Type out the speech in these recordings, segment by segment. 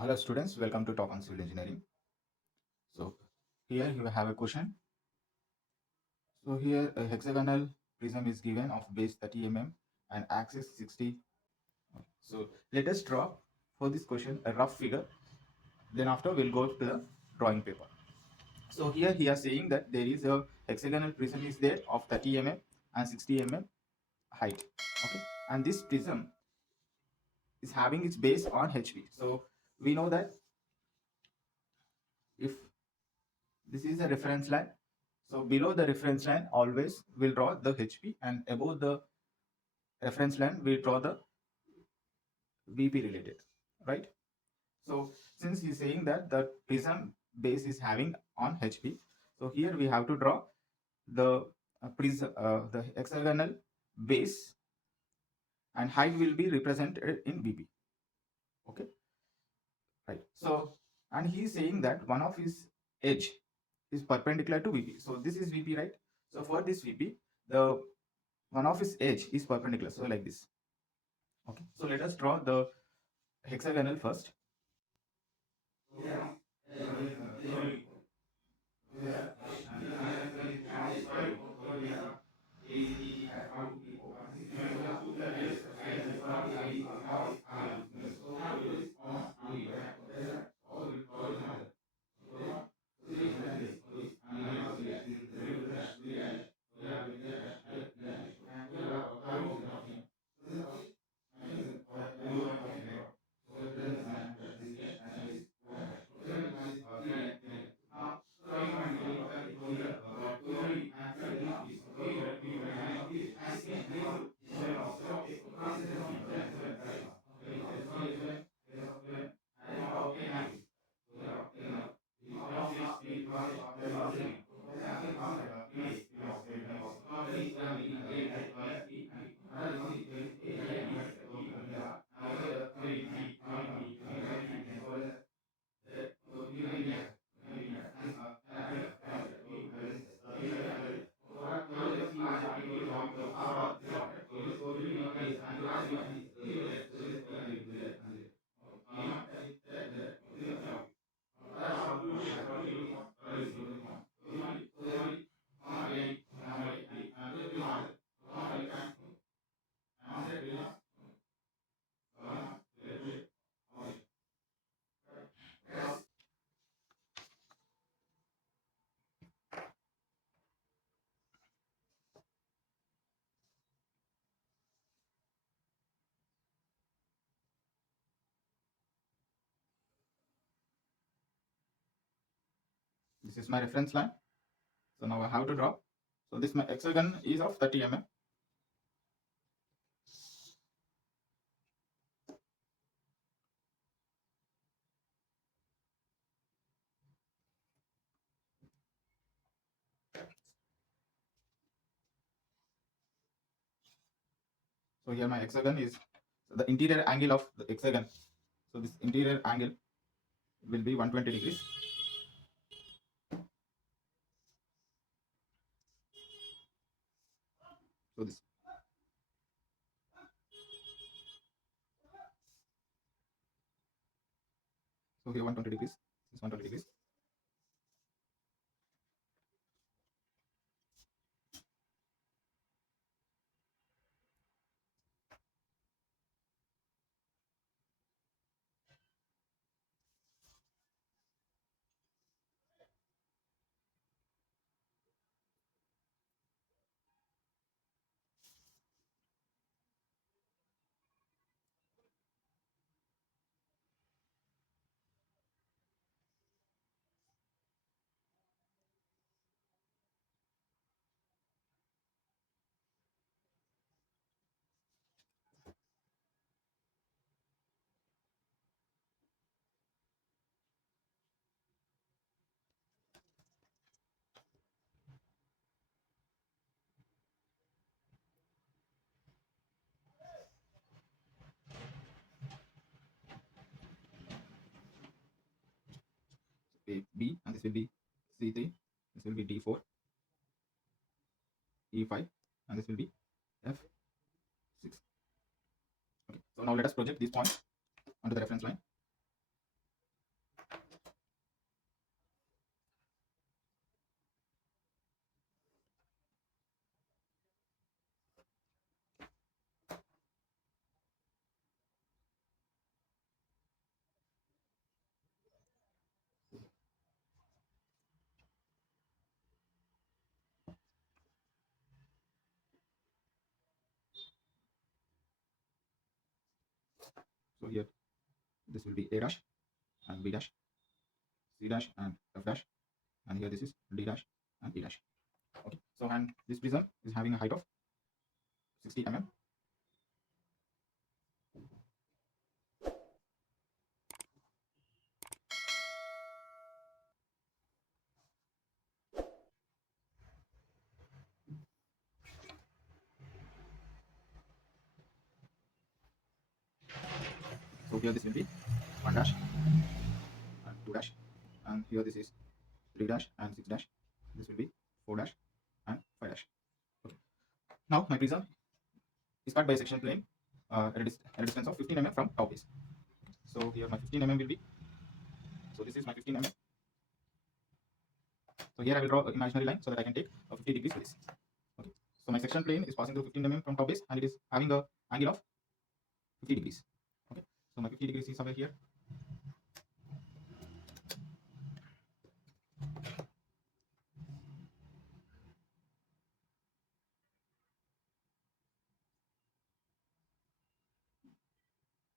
Hello students, welcome to Talk on Civil Engineering. So here you have a question. So here a hexagonal prism is given of base 30 mm and axis 60. So let us draw for this question a rough figure. Then after we'll go to the drawing paper. So here he is saying that there is a hexagonal prism is there of 30 mm and 60 mm height. Okay, and this prism is having its base on HP. So we know that if this is the reference line. So below the reference line, always we'll draw the HP, and above the reference line, we draw the VP related, right? So since he's saying that the prism base is having on HP, so here we have to draw the prism, the hexagonal base, and height will be represented in VP. Okay, right? So and he's saying that one of his edge is perpendicular to VP. So this is VP, right? So for this VP, the one of its edge is perpendicular, so like this. Okay, so let us draw the hexagonal first. This is my reference line. So now I have to draw. So this my hexagon is of 30 mm. So here my hexagon is the interior angle of the hexagon. So this interior angle will be 120 degrees. So this. So here 120 degrees. This is 120 degrees. B, and this will be C3. This will be D4, E5, and this will be F6. Okay. So now let us project these points onto the reference line. So here this will be A dash and B dash, C dash and F dash, and here this is D dash and E dash. Okay, so and this prism is having a height of 60 mm. So here this will be 1 dash and 2 dash, and here this is 3 dash and 6 dash. This will be 4 dash and 5 dash. Okay. Now my prism is cut by a sectional plane at a distance of 15 mm from top base. So here my 15 mm will be, so this is my 15 mm. So here I will draw an imaginary line so that I can take a 50 degrees with this. Okay. So my section plane is passing through 15 mm from top base and it is having a angle of 50 degrees. Okay. So my 50 degrees is somewhere here.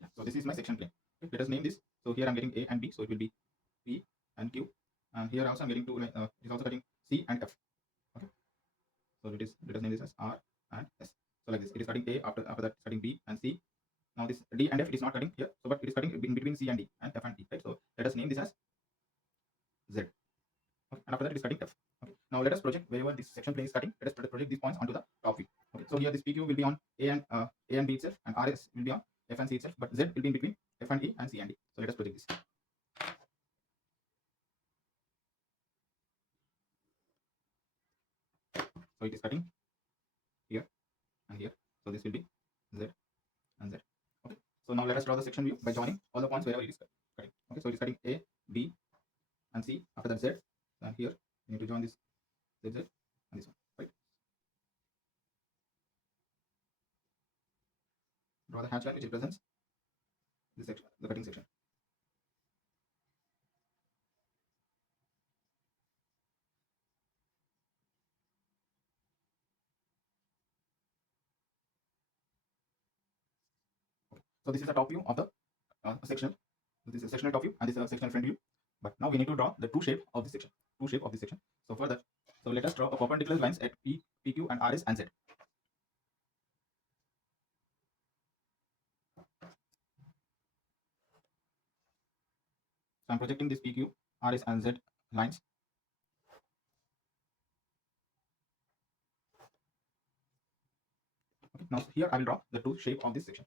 Yeah. So this is my section plane. Okay. Let us name this. So here I'm getting A and B, so it will be P and Q, and here also I'm getting two. It is also getting C and F. Okay. So let us name this as R and S. So like this, it is cutting A, after that it's cutting B and C. Now this D and F it is not cutting here, so but it is cutting in between C and D and F and D, right? So let us name this as Z. Okay. And after that it is cutting F. Okay. Now let us project wherever this section plane is cutting. Let us project these points onto the top view. Okay. So here this PQ will be on A and B itself, and RS will be on F and C itself, but Z will be in between F and E and C and D. So let us project this. So it is cutting here and here. So this will be Z and Z. Okay. So now let us draw the section view by joining all the points wherever it is cutting. Okay. So it is cutting A, B, and C. After that Z, and here you need to join this ZZ and this one. Right. Draw the hatch line which represents this section, the cutting section. Okay. So this is the top view of the sectional. This is a sectional top view and this is a sectional front view. But now we need to draw the true shape of this section. True shape of this section. So for that, so let us draw a perpendicular lines at P, PQ, and RS and Z. So I'm projecting this PQ, RS, and Z lines. Okay. Now here I will draw the true shape of this section.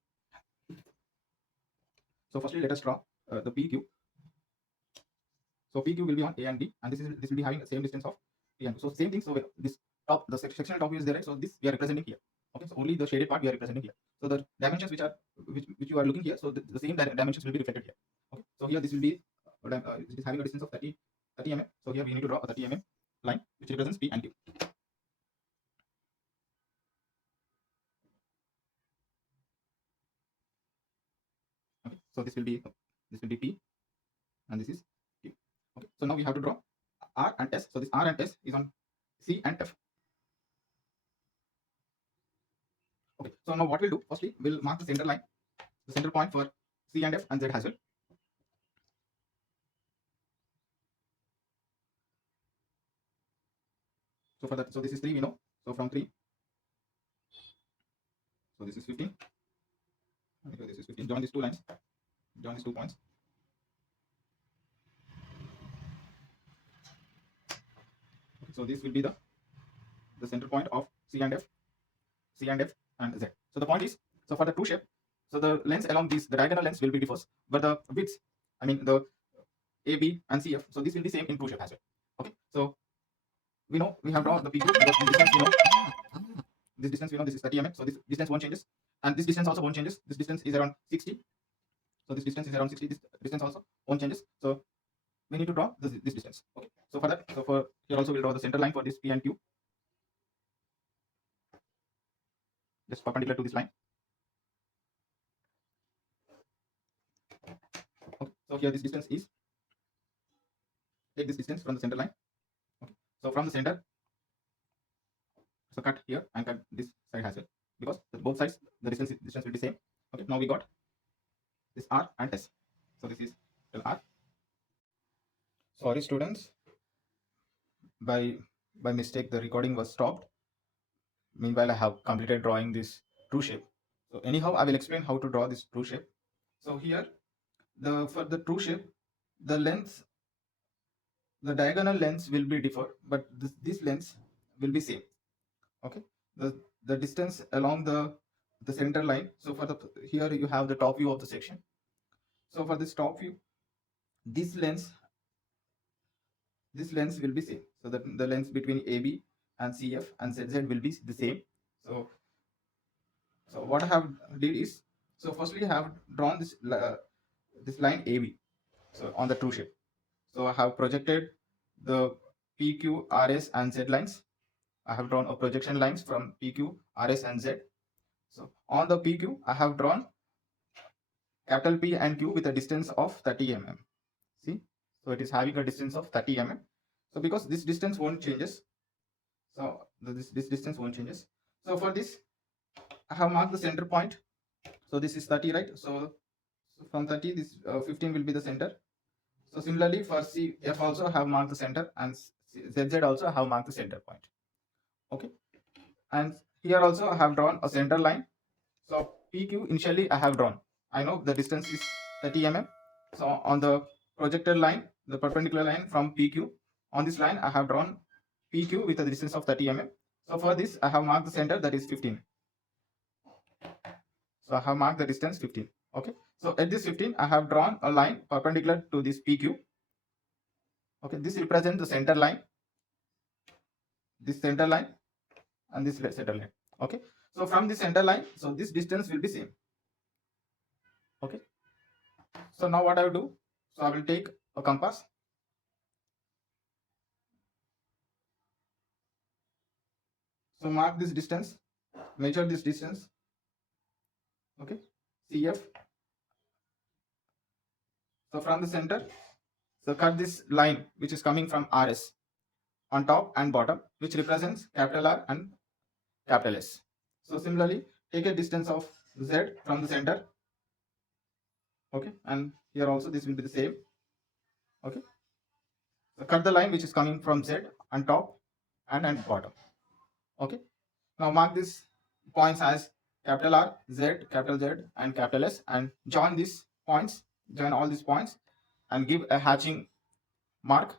So firstly, let us draw the PQ. So PQ will be on A and B, and this will be having the same distance of P and Q. So same thing. So this top, the sectional top view is there, right? So this we are representing here. Okay. So only the shaded part we are representing here. So the dimensions which you are looking here, so the same dimensions will be reflected here. Okay. So here this will be it is having a distance of 30 mm. So here we need to draw a 30 mm line which represents P and Q. Okay. So this will be P and this is Q. Okay. So now we have to draw R and S. So this R and S is on C and F. Okay. So now what we'll do, firstly, we'll mark the center line, the center point for C and F and Z as well. So for that, so this is 3 we know. So from 3, so this is 15. And here this is 15. Join these two lines. Join these 2 points. Okay. So this will be the center point of C and F, and Z. So the point is, so for the true shape, so the lengths along these, the diagonal lengths will be differs, but the widths, I mean the AB and CF, so this will be same in true shape as well. Okay. So we know we have drawn the PQ, because this distance we know. This distance we know, this is 30 mm. So this distance won't changes, and this distance also won't changes. This distance is around 60. So this distance is around 60. This distance also won't changes. So we need to draw this distance. Okay. So for that, so for here also we'll draw the center line for this P and Q, just perpendicular to this line. Okay. So here this distance is, take this distance from the center line. Okay. So from the center, so cut here and cut this side as well, because both sides the distance will be same. Okay. Now we got this R and S. So this is till R. Sorry students, by mistake the recording was stopped. Meanwhile, I have completed drawing this true shape. So anyhow, I will explain how to draw this true shape. So here, for the true shape, the length, the diagonal lengths will be differ, but this length will be same. Okay, the distance along the center line. So for the here you have the top view of the section. So for this top view, this length will be same. So that the length between AB and CF and ZZ will be the same. So what I have did is, so firstly I have drawn this line AB. So on the true shape, so I have projected the PQ, RS and Z lines. I have drawn a projection lines from PQ, RS and Z. So on the PQ, I have drawn capital P and Q with a distance of 30 mm. See, so it is having a distance of 30 mm. So because this distance won't changes, so this distance won't changes. So for this, I have marked the center point. So this is 30, right? So from 30, this 15 will be the center. So similarly for CF also I have marked the center, and ZZ also I have marked the center point. Okay, and here also I have drawn a center line. So PQ initially I have drawn. I know the distance is 30 mm. So on the projected line, the perpendicular line from PQ, on this line I have drawn PQ with a distance of 30 mm. So for this I have marked the center, that is 15. So I have marked the distance 15. Okay. So at this 15 I have drawn a line perpendicular to this PQ. Okay. This represents the center line. This center line and this center line. Okay. So from the center line, so this distance will be same. Okay. So now what I will do? So I will take a compass. So mark this distance, measure this distance. Okay, CF. So from the center, so cut this line which is coming from RS on top and bottom, which represents capital R and capital S. So similarly, take a distance of Z from the center. Okay, and here also this will be the same. Okay, so cut the line which is coming from Z on top and bottom. Okay, now mark these points as capital R, Z, capital Z and capital S, and join these points, join all these points and give a hatching mark.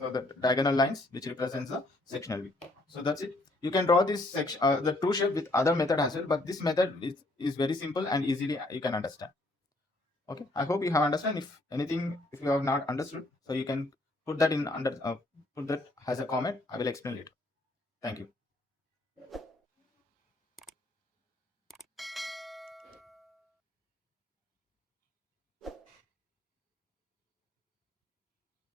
So the diagonal lines which represents the sectional view. So that's it. You can draw this section, the true shape with other method as well, but this method is very simple and easily you can understand. Okay, I hope you have understand. If anything, if you have not understood, so you can put that in put that as a comment. I will explain later. Thank you.